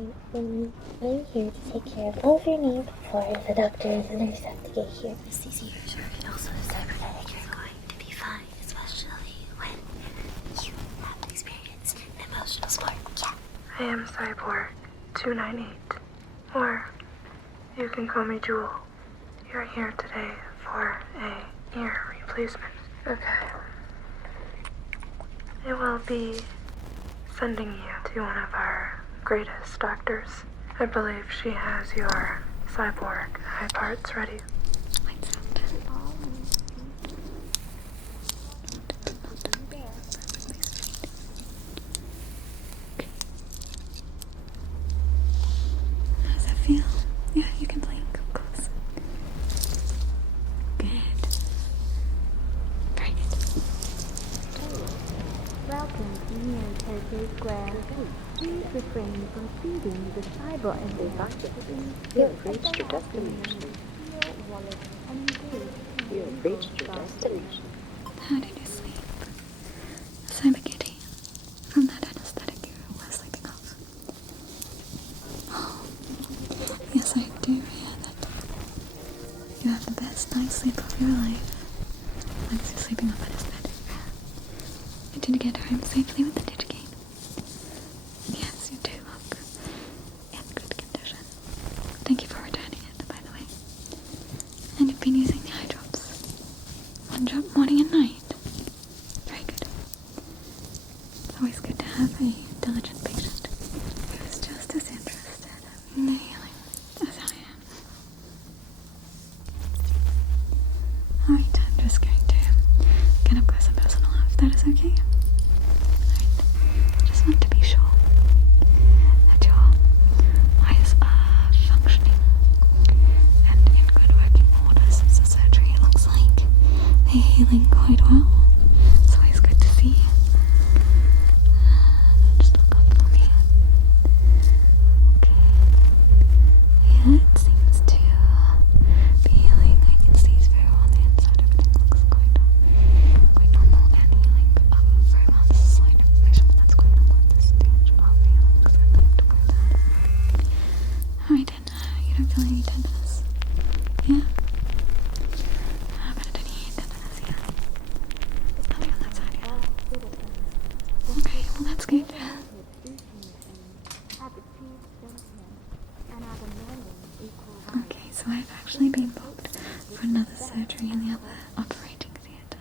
I'm here to take care of all of your needs before the doctors and nurse have to get here. This easier, sure, and also the cybernetic is going to be fine, especially when you have experienced emotional support. Yeah. I am Cyborg 298, or you can call me Jewel. You're here today for a ear replacement. Okay. It will be sending you to one of our greatest doctors. I believe she has your cyborg eye parts ready. How does that feel? Yeah, you can blink, of course. Good. Very good. Welcome to New Tokyo Square. Please refrain from feeding the cyber ambassadors. You have reached your destination. You have reached your destination. How did you sleep? Cybercatty, from that anesthetic you were sleeping off. Oh, yes, I do hear that. You have the best night's sleep of your life. Thanks for sleeping off anesthetic. You did get home safely with the Digicane. Yes, you do look in good condition. Thank you for returning it, by the way. And you've been using the eye drops. One drop morning and night. Very good. It's always good to have a diligent patient who is just as interested in the healing as I am. Alright, I'm just going to get up close and personal if that is okay. Alright, just want to be sure that your eyes are functioning and in good working order since the surgery. It looks like they're healing quite well. It's always good to see. Just look up for me. Okay. Yeah, it seems to be healing. I can see it's very well on the inside. Everything looks quite normal and healing very well. This is slight inflammation, but that's quite normal at this stage of healing, so I don't have to worry about it. Alright, and you don't feel any tenderness? Yeah? How about any tenderness here? Nothing on that side here. Okay, well that's good. Okay, so I've actually been booked for another surgery in the other operating theatre.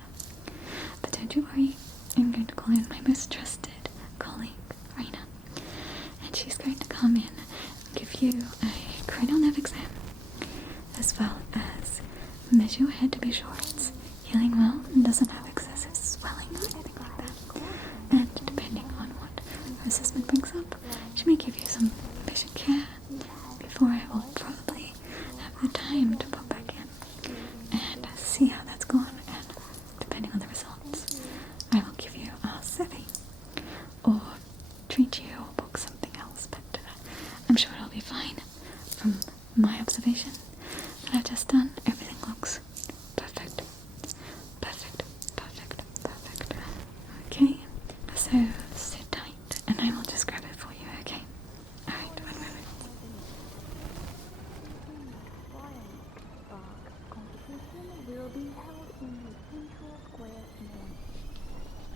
But don't you worry, I'm going to call in my most trusted colleague, Rayna. And she's going to come in and give you a cranial nerve exam, as well as measure your head to be sure it's healing well and doesn't have excessive swelling or anything like that. And depending on what her assessment brings up, she may give you some patient care before I will probably have the time to pop back in and see how that's gone. And depending on the results, I will give you a survey or treat you or book something else. But I'm sure it'll be fine. From my observation that I've just done, everything looks perfect. Perfect, perfect, perfect. Okay, so sit tight and I will just grab it for you, okay? Alright, 1 moment. Competition will be held in the Central Square tomorrow.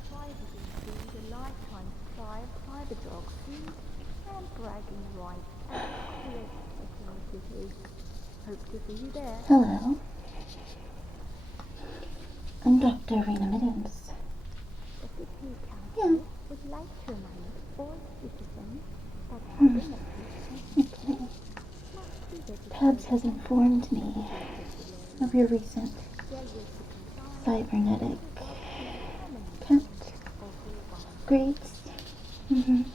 Prizes include a lifetime supply of cyber dog food and bragging rights and correct facilities. Hope to see you there. Hello. I'm Dr. Rayna Mittens. The City Council Yeah. would like to remind all citizens that cybernetic Okay. Tabs has informed me of your recent cybernetic cat grades. Okay.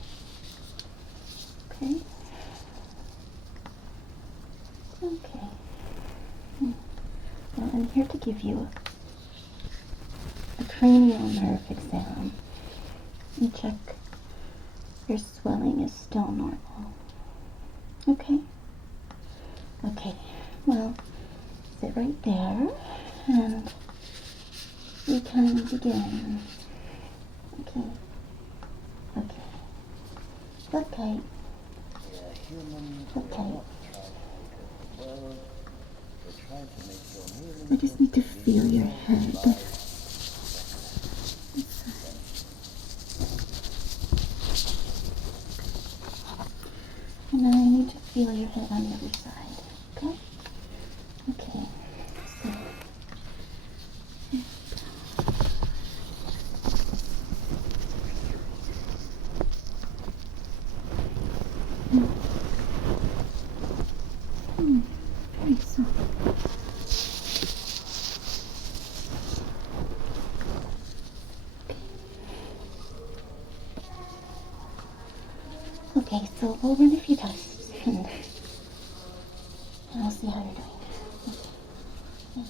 Okay. Well, I'm here to give you a cranial nerve exam and check your swelling is still normal. Okay? Okay. Well, sit right there and we can begin. Okay. Okay. Okay. Okay. I just need to feel your head. And then I need to feel your head on the other side. Okay? Okay. So. Very soft. Okay, so we'll run a few tests and I'll see how you're doing.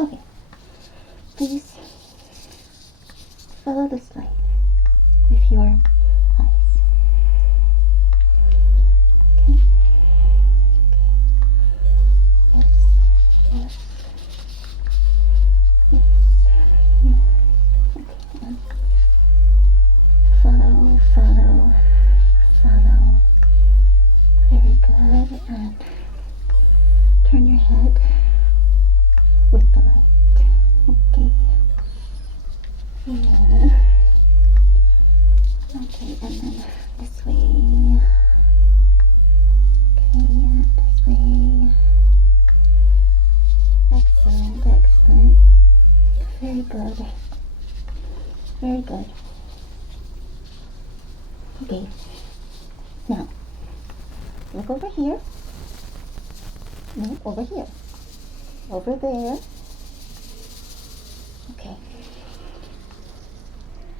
Okay. Please follow this light with your eyes. Okay? Okay. Yes. Yes. Yes. Yes. Okay. And follow. Very good. And turn your head with the light. Okay. Yeah. Okay, and then this way. Okay, and this way. Excellent, excellent. Very good. Very good. Okay. Now, look over here. No, over here. Over there. Okay.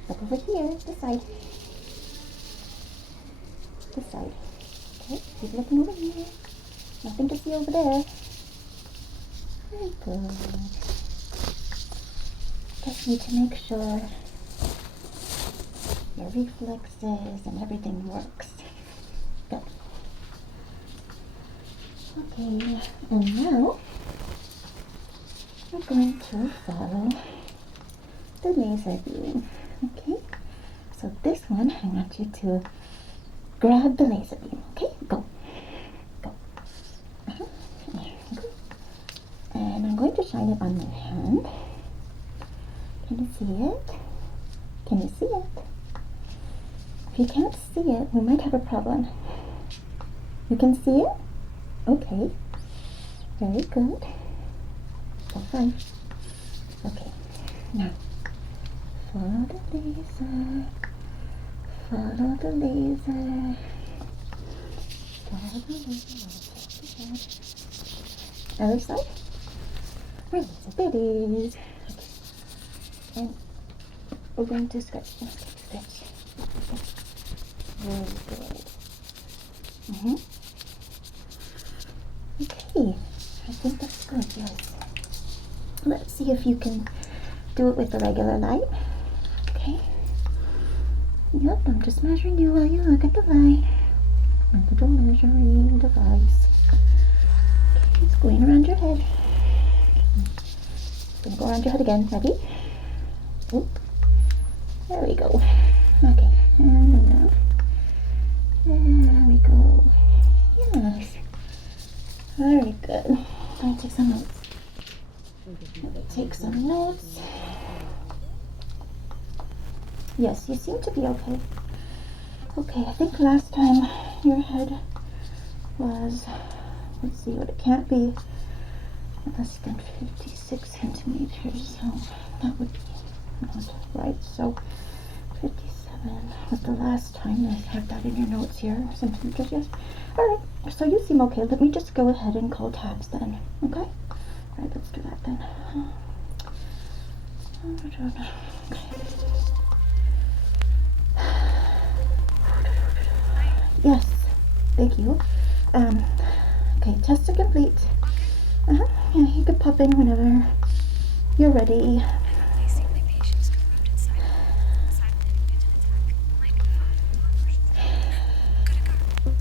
Look over here, this side. This side. Okay, keep looking over here. Nothing to see over there. Very good. Just need to make sure your reflexes and everything works. Good. Okay, and now we're going to follow the laser beam. Okay, so this one I want you to grab the laser beam. Okay, go. Go. There you go. And I'm going to shine it on my hand. Can you see it? Can you see it? If you can't see it, we might have a problem. You can see it? Okay. Very good. So fine. Okay. Now, follow the laser. Follow the laser. Follow the laser. Other side. Right, so there it is. Okay. And we're going to stretch. Stretch. Very good. Okay, I think that's good, yes. Let's see if you can do it with the regular light. Okay. Yep, I'm just measuring you while you look at the light. Under the measuring device. Okay, it's going around your head. It's going to go around your head again. Ready? Oop. There we go. Okay, and now. There we go. Yes. Very good. I'll take some notes. Yes, you seem to be okay. Okay, I think last time your head was, let's see what it can't be, less than 56 centimeters, so that would be not right. So 57 was the last time. I have that in your notes here, centimeters, yes. Alright, so you seem okay. Let me just go ahead and call tabs then, okay? Alright, let's do that then. Okay. Yes, thank you. Okay, test to complete. Yeah, you can pop in whenever you're ready.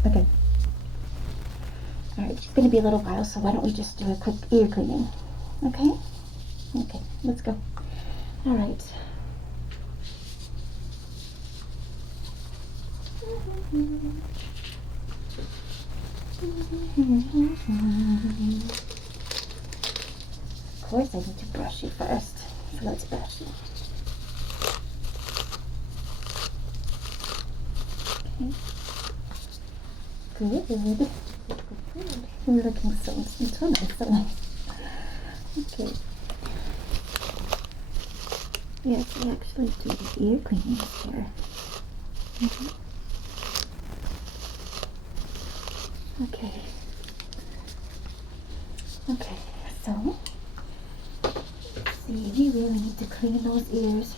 Okay. Alright, it's going to be a little while, so why don't we just do a quick ear cleaning? Okay? Okay, let's go. Alright. Of course I need to brush you first, so let's brush you. Okay. Good. You're looking so nice, so nice. Okay. Yes, I actually do ear cleaning here. Okay. Okay, so let's see, we really need to clean those ears.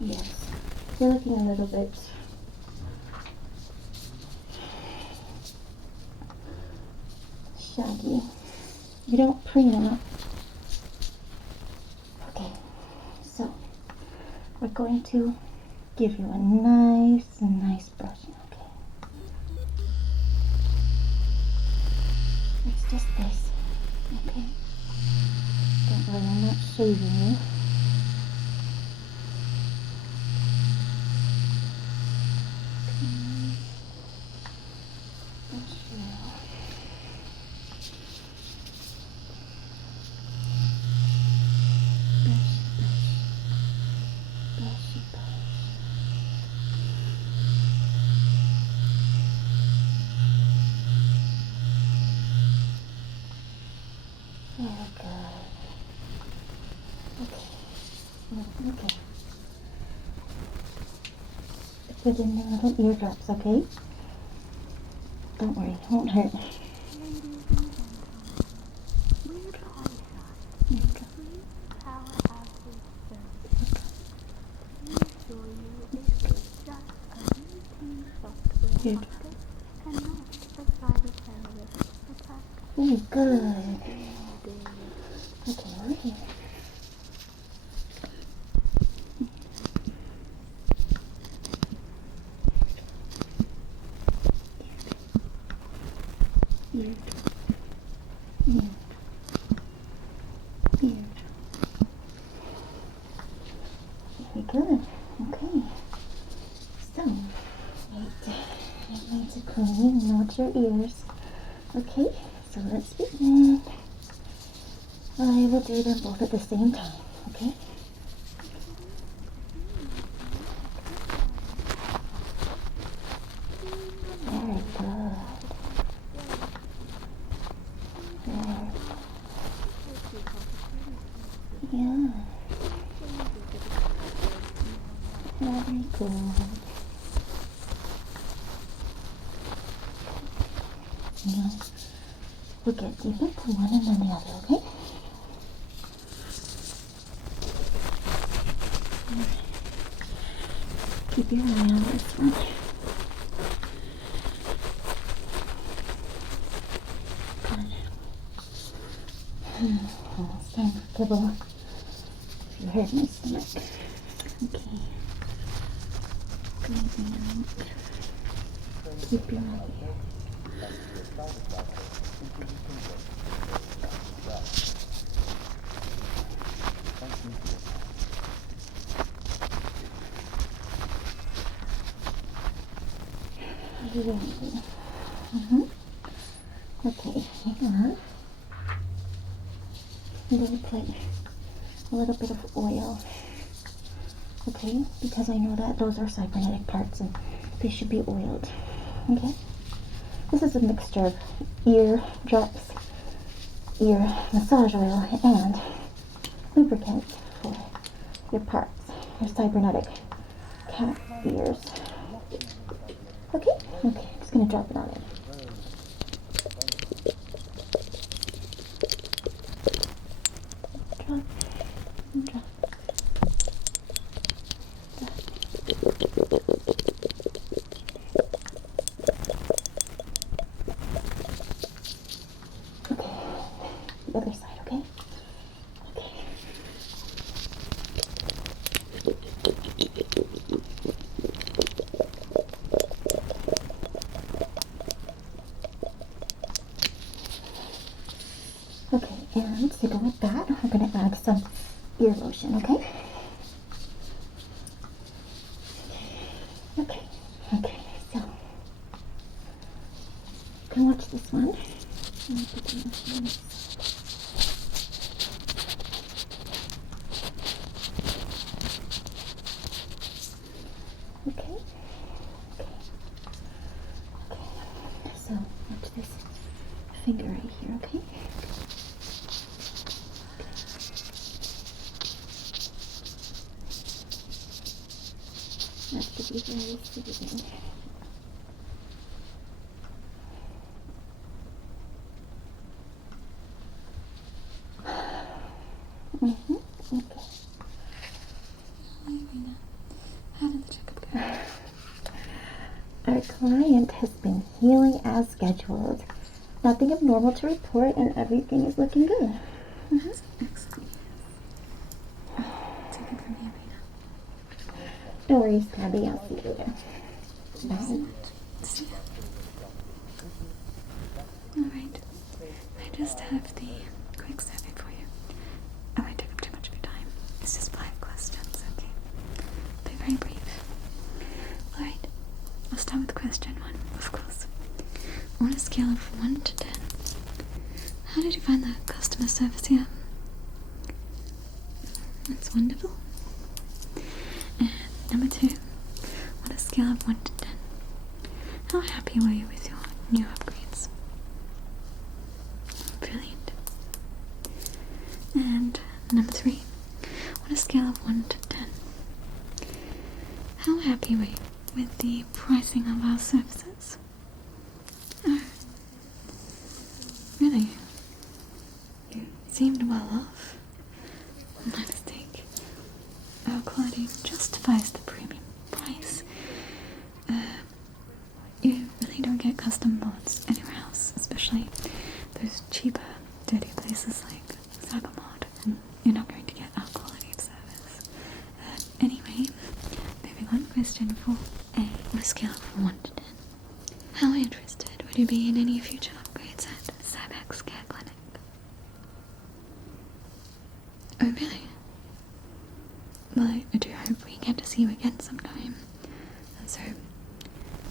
Yes, they're looking a little bit shaggy. You don't preen them up. Okay, so we're going to give you a nice brushing, okay? It's just this, okay? Don't worry, I'm not shaving you. Very good. Okay. Put in the little eardrops, okay? Don't worry, it won't hurt. Oh, good. Okay, over here. Here. Very good. Okay. So, I'm going to clean and note your ears. Okay, so let's begin. I will do them both at the same time, okay? Very good. Yeah. Very good. Now, we'll get deep into one and then the other, okay? Keep your eye on this one. It's time to kibble. If you heard my stomach. Okay. Breathing out. Keep your eye. Okay, hang on. I'm going to put a little bit of oil, okay, because I know that those are cybernetic parts and they should be oiled, okay? This is a mixture of ear drops, ear massage oil, and lubricant for your parts, your cybernetic cat ears. Okay, I'm just going to drop it on it. Drop. Okay, the other side, okay? Okay. Okay, and to go with that, we're going to add some ear lotion, okay? Okay, can watch this one. Okay. So watch this finger right here, okay? That should be very soothing. Okay. Hi, Rayna. How did the checkup go? Our client has been healing as scheduled. Nothing abnormal to report, and everything is looking good. Excellent. Take it from here, Rayna. No worries, Tabby. I'll see you later. Bye. See ya. Alright. I just have the quick survey for you. I won't take up too much of your time. It's just 5 questions, okay? Be very brief. Alright. I'll start with question 1, of course. On a scale of 1 to 10, how did you find the customer service here? That's wonderful. And number 2, on a scale of 1 to 10, how happy were you with your new upgrades? Brilliant. And number 3, on a scale of 1 to 10, how happy were you with the pricing of our services? Oh, really? You seemed well off. My mistake. Our quality justifies the premium price. You really don't get custom boards anywhere else, especially those cheaper, dirty places like Cyberpunk, and you're not going to get our quality of service. Anyway, moving on, question 4A, on a scale of 1 to 10. How interested would you be in any future upgrades at Cybercats Care Clinic? Oh, really? Well, I do hope we get to see you again sometime. And so,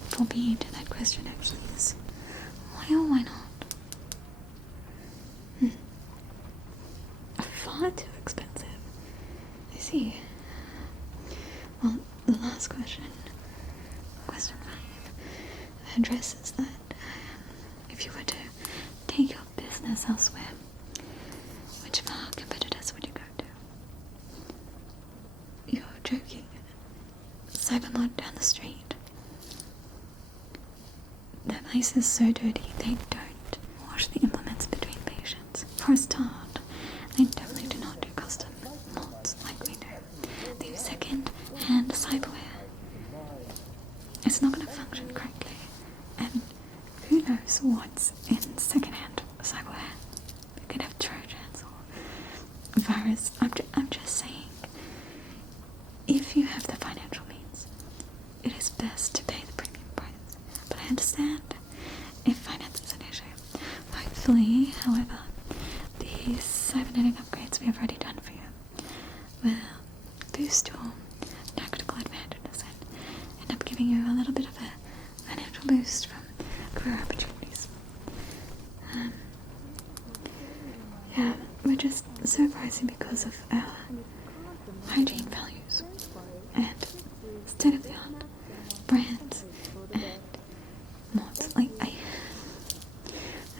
for B to that question of keys, why or why not? Far too expensive. I see. Well, the last question, question 5, addresses that if you were to take your business elsewhere, which of our competitors would you go to? You're joking. Cybermod down the street. Their place is so dirty, they don't wash the implements between patients. For a start, they definitely do not do custom mods like we do. They use second-hand cyberware. It's not going to function correctly, and who knows what's in second-hand cyberware. You could have Trojans or virus. I'm just saying, if you have the financial means, it is best to pay the premium price. But I understand if finance is an issue. Hopefully, however, these cybernetic upgrades we have already done for you will boost your tactical advantages and end up giving you a little bit of a financial boost from career opportunities. Yeah, we're just so pricey because of our hygiene values and state-of-the-art brands and mods. I'm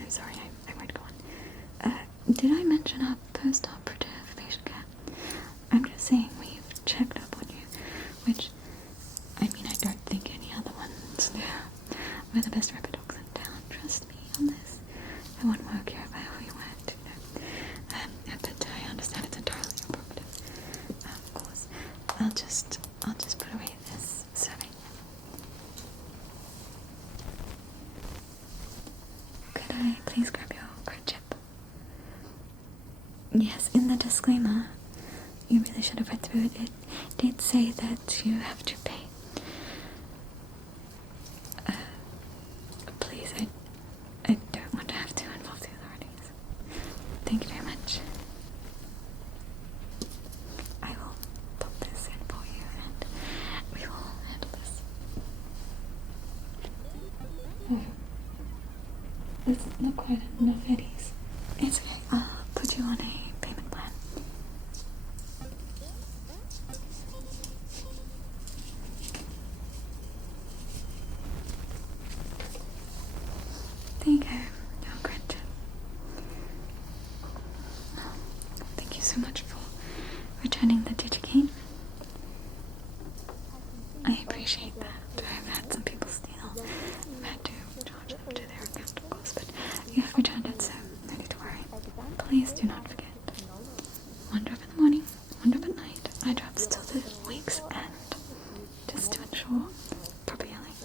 sorry, I won't go on. Did I mention our post-operative patient care? I'm just saying we've checked up on you, which, I mean, I don't think any other ones do. We're the best rubber dogs in town, trust me on this. I won't work here if I owe you weren't, you know. But I understand it's entirely your prerogative. Of course, I'll just put away this survey. Could I please grab your credit chip? Yes, in the disclaimer, you really should have read through it. It did say that you have to pay. Please, I don't want to have to involve the authorities. Thank you very much. I will pop this in for you and we will handle this. There's not quite enough eddies. It's okay. I'll put you on a payment plan. There you go. You're granted. Thank you so much for returning the Digicane. I appreciate that. I've had some people steal. I've had to charge them to their account, of course, but you have returned it, so no need to worry. Please do not forget. 1 drop in the morning, 1 drop at night, eye drops till the week's end, just to ensure proper healing.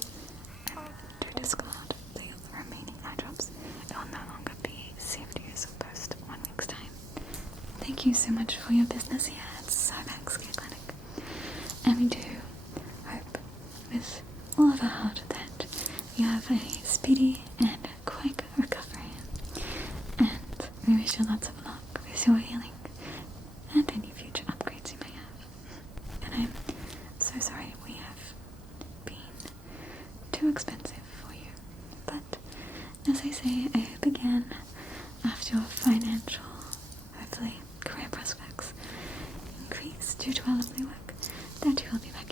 And to discard the remaining eye drops, it will no longer be safe to use post 1 week's time. Thank you so much for your business here at Cyberpunk Care Clinic. And we do hope with all of our heart that you have a speedy and quick recovery. And we wish you lots of luck with your healing and any future upgrades you may have. And I'm so sorry we have been too expensive for you. But as I say, I hope again, after your financial, hopefully career prospects increase due to our lovely work, that you will be back